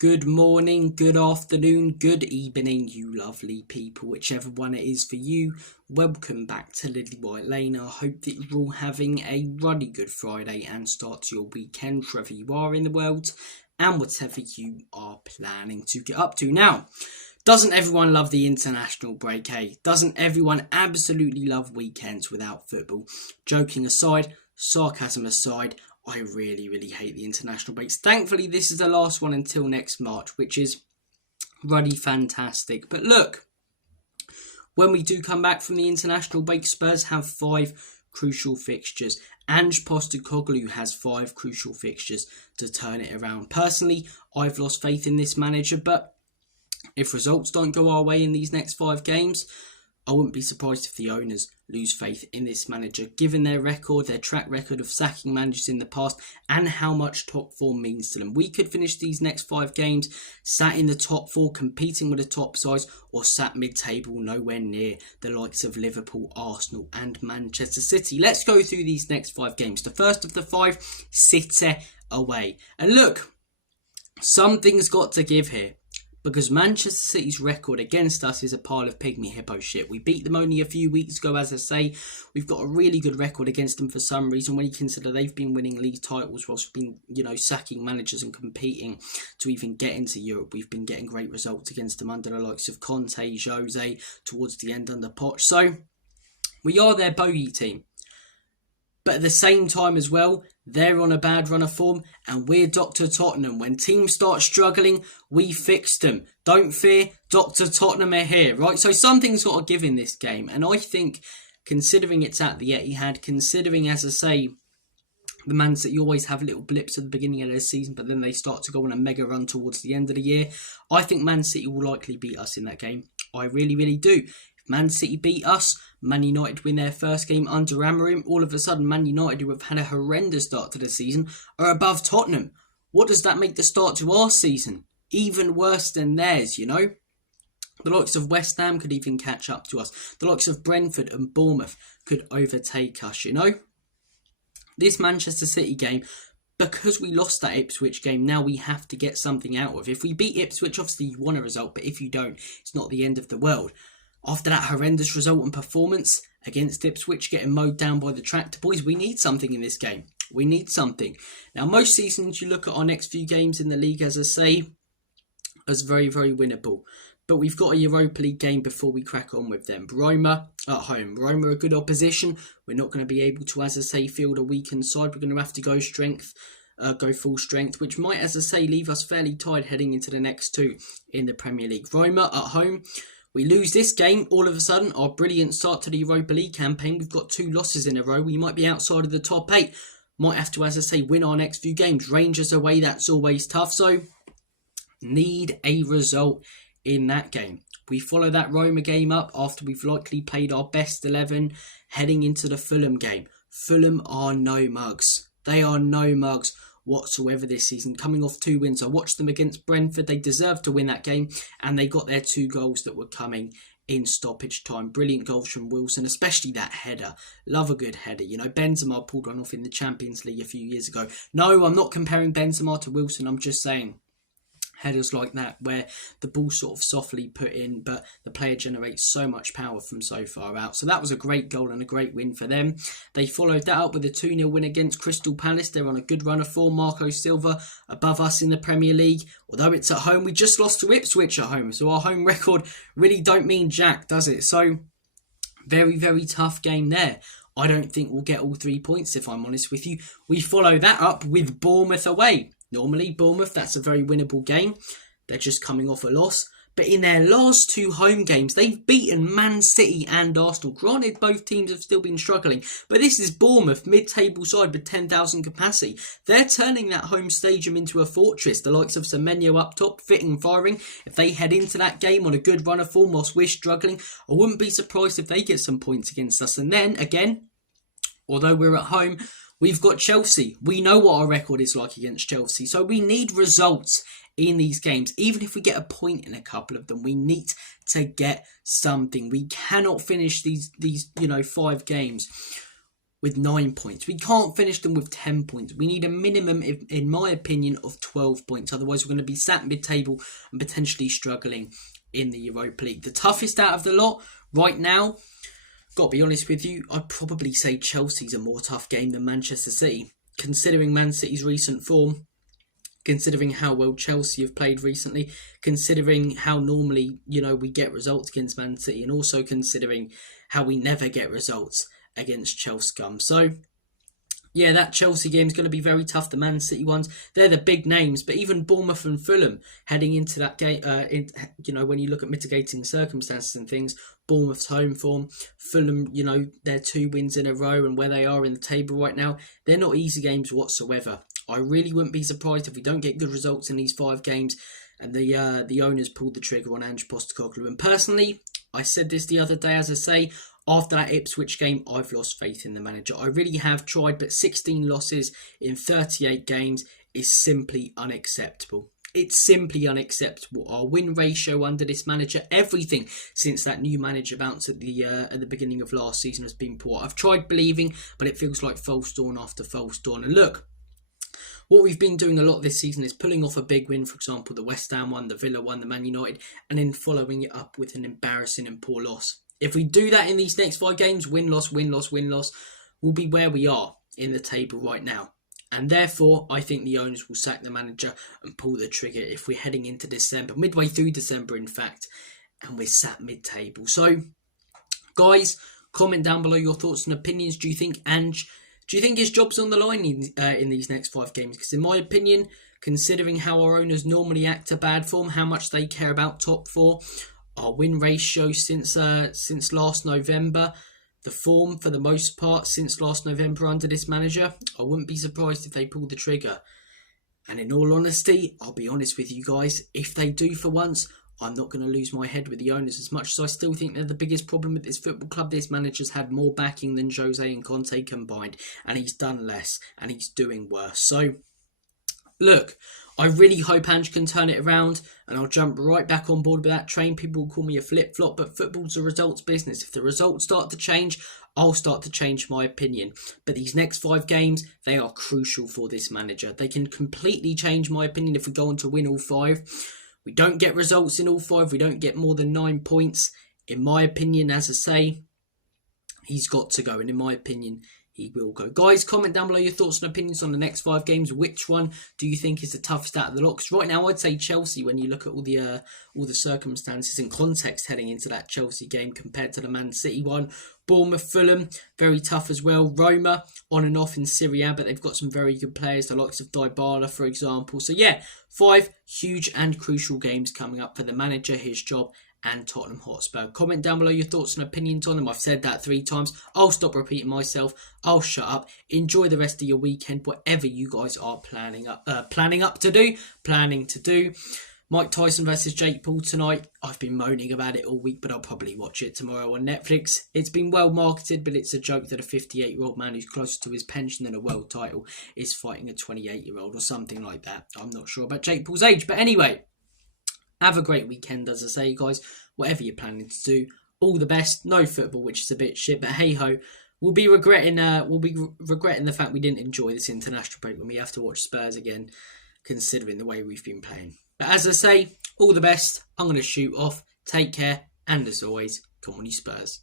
Good morning, good afternoon, good evening, you lovely people, whichever one it is for you. Welcome back to Lilywhite Lane. I hope that you're all having a really good Friday and start to your weekend, wherever you are in the world, and whatever you are planning to get up to. Now, doesn't everyone love the international break, eh? Doesn't everyone absolutely love weekends without football? Joking aside, sarcasm aside, I really hate the international breaks. Thankfully, this is the last one until next March, which is really fantastic. But look, when we do come back from the international break, Spurs have 5 crucial fixtures. Ange Postecoglou has 5 crucial fixtures to turn it around. Personally, I've lost faith in this manager, but if results don't go our way in these next 5 games, I wouldn't be surprised if the owners lose faith in this manager, given their record, their track record of sacking managers in the past, and how much top form means to them. We could finish these next 5 games sat in the top 4, competing with the top sides, or sat mid-table, nowhere near the likes of Liverpool, Arsenal, and Manchester City. Let's go through these next 5 games. The first of the 5, City away. And look, something's got to give here, because Manchester City's record against us is a pile of pygmy hippo shit. We beat them only a few weeks ago, as I say. We've got a really good record against them for some reason, when you consider they've been winning league titles whilst we've been, sacking managers and competing to even get into Europe. We've been getting great results against them under the likes of Conte, Jose, towards the end under Poch. So, we are their bogey team. But at the same time as well, they're on a bad run of form and we're Dr. Tottenham. When teams start struggling, we fix them. Don't fear, Dr. Tottenham are here, right? So something's got to give in this game. And I think, considering it's at the Etihad, considering, as I say, the Man City always have little blips at the beginning of their season, but then they start to go on a mega run towards the end of the year, I think Man City will likely beat us in that game. I really do. Man City beat us, Man United win their first game under Amorim. All of a sudden, Man United, who have had a horrendous start to the season, are above Tottenham. What does that make the start to our season? Even worse than theirs, The likes of West Ham could even catch up to us. The likes of Brentford and Bournemouth could overtake us, This Manchester City game, because we lost that Ipswich game, now we have to get something out of. If we beat Ipswich, obviously you want a result, but if you don't, it's not the end of the world. After that horrendous result and performance against Ipswich, getting mowed down by the tractor boys, we need something in this game. We need something. Now, most seasons you look at our next few games in the league, as I say, as very winnable. But we've got a Europa League game before we crack on with them. Roma at home. Roma are a good opposition. We're not going to be able to, as I say, field a weakened side. We're going to have to go full strength, which might, as I say, leave us fairly tired heading into the next 2 in the Premier League. Roma at home. We lose this game, all of a sudden, our brilliant start to the Europa League campaign, we've got 2 losses in a row. We might be outside of the top 8. Might have to, as I say, win our next few games. Rangers away, that's always tough. So, need a result in that game. We follow that Roma game up after we've likely played our best 11 heading into the Fulham game. Fulham are no mugs. They are no mugs whatsoever this season, coming off 2 wins. I watched them against Brentford. They deserved to win that game, and they got their 2 goals that were coming in stoppage time. Brilliant goals from Wilson, especially that header. Love a good header. Benzema pulled one off in the Champions League a few years ago. No, I'm not comparing Benzema to Wilson. I'm just saying headers like that, where the ball sort of softly put in, but the player generates so much power from so far out. So that was a great goal and a great win for them. They followed that up with a 2-0 win against Crystal Palace. They're on a good run of form. Marco Silva above us in the Premier League. Although it's at home, we just lost to Ipswich at home. So our home record really don't mean jack, does it? So very tough game there. I don't think we'll get all 3 points, if I'm honest with you. We follow that up with Bournemouth away. Normally, Bournemouth, that's a very winnable game. They're just coming off a loss. But in their last 2 home games, they've beaten Man City and Arsenal. Granted, both teams have still been struggling. But this is Bournemouth, mid-table side with 10,000 capacity. They're turning that home stadium into a fortress. The likes of Semenyo up top, fitting and firing. If they head into that game on a good run of form whilst we're struggling, I wouldn't be surprised if they get some points against us. And then, again, although we're at home, we've got Chelsea. We know what our record is like against Chelsea. So we need results in these games. Even if we get a point in a couple of them, we need to get something. We cannot finish these 5 games with 9 points. We can't finish them with 10 points. We need a minimum, in my opinion, of 12 points. Otherwise, we're going to be sat mid-table and potentially struggling in the Europa League. The toughest out of the lot right now, got to be honest with you, I'd probably say Chelsea's a more tough game than Manchester City. Considering Man City's recent form, considering how well Chelsea have played recently, considering how normally, we get results against Man City, and also considering how we never get results against Chelsea scum. So, yeah, that Chelsea game is going to be very tough. The Man City ones, they're the big names. But even Bournemouth and Fulham heading into that game, when you look at mitigating circumstances and things, Bournemouth's home form, Fulham, their 2 wins in a row and where they are in the table right now, they're not easy games whatsoever. I really wouldn't be surprised if we don't get good results in these 5 games and the owners pulled the trigger on Ange Postecoglou. And personally, I said this the other day, as I say, after that Ipswich game, I've lost faith in the manager. I really have tried, but 16 losses in 38 games is simply unacceptable. It's simply unacceptable. Our win ratio under this manager, everything since that new manager bounced at the beginning of last season has been poor. I've tried believing, but it feels like false dawn after false dawn. And look, what we've been doing a lot this season is pulling off a big win, for example, the West Ham one, the Villa one, the Man United, and then following it up with an embarrassing and poor loss. If we do that in these next 5 games, win-loss, win-loss, win-loss, we'll be where we are in the table right now. And therefore, I think the owners will sack the manager and pull the trigger if we're heading into December, midway through December, in fact, and we're sat mid-table. So, guys, comment down below your thoughts and opinions. Do you think his job's on the line in these next 5 games? Because in my opinion, considering how our owners normally act to bad form, how much they care about top 4, our win ratio since last November, the form for the most part since last November under this manager, I wouldn't be surprised if they pulled the trigger. And in all honesty, I'll be honest with you guys, if they do for once, I'm not going to lose my head with the owners as much as I still think they're the biggest problem with this football club. This manager's had more backing than Jose and Conte combined, and he's done less, and he's doing worse. So, look, I really hope Ange can turn it around, and I'll jump right back on board with that train. People will call me a flip-flop, but football's a results business. If the results start to change, I'll start to change my opinion. But these next 5 games, they are crucial for this manager. They can completely change my opinion if we go on to win all 5. We don't get results in all 5. We don't get more than 9 points. In my opinion, as I say, he's got to go. And in my opinion, he will go. Guys, comment down below your thoughts and opinions on the next 5 games. Which one do you think is the toughest out of the lot? Because right now, I'd say Chelsea, when you look at all the circumstances and context heading into that Chelsea game compared to the Man City one. Bournemouth, Fulham, very tough as well. Roma, on and off in Serie A, but they've got some very good players, the likes of Dybala, for example. So yeah, 5 huge and crucial games coming up for the manager, his job, and Tottenham Hotspur. Comment down below your thoughts and opinions on them. I've said that 3 times. I'll stop repeating myself. I'll shut up. Enjoy the rest of your weekend, whatever you guys are planning to do. Mike Tyson versus Jake Paul tonight. I've been moaning about it all week, but I'll probably watch it tomorrow on Netflix. It's been well marketed, but it's a joke that a 58-year-old man who's closer to his pension than a world title is fighting a 28-year-old or something like that. I'm not sure about Jake Paul's age, but anyway, have a great weekend, as I say, guys. Whatever you're planning to do, all the best. No football, which is a bit shit, but hey ho. We'll be regretting the fact we didn't enjoy this international break when we have to watch Spurs again, considering the way we've been playing. But as I say, all the best. I'm going to shoot off. Take care, and as always, come on you Spurs.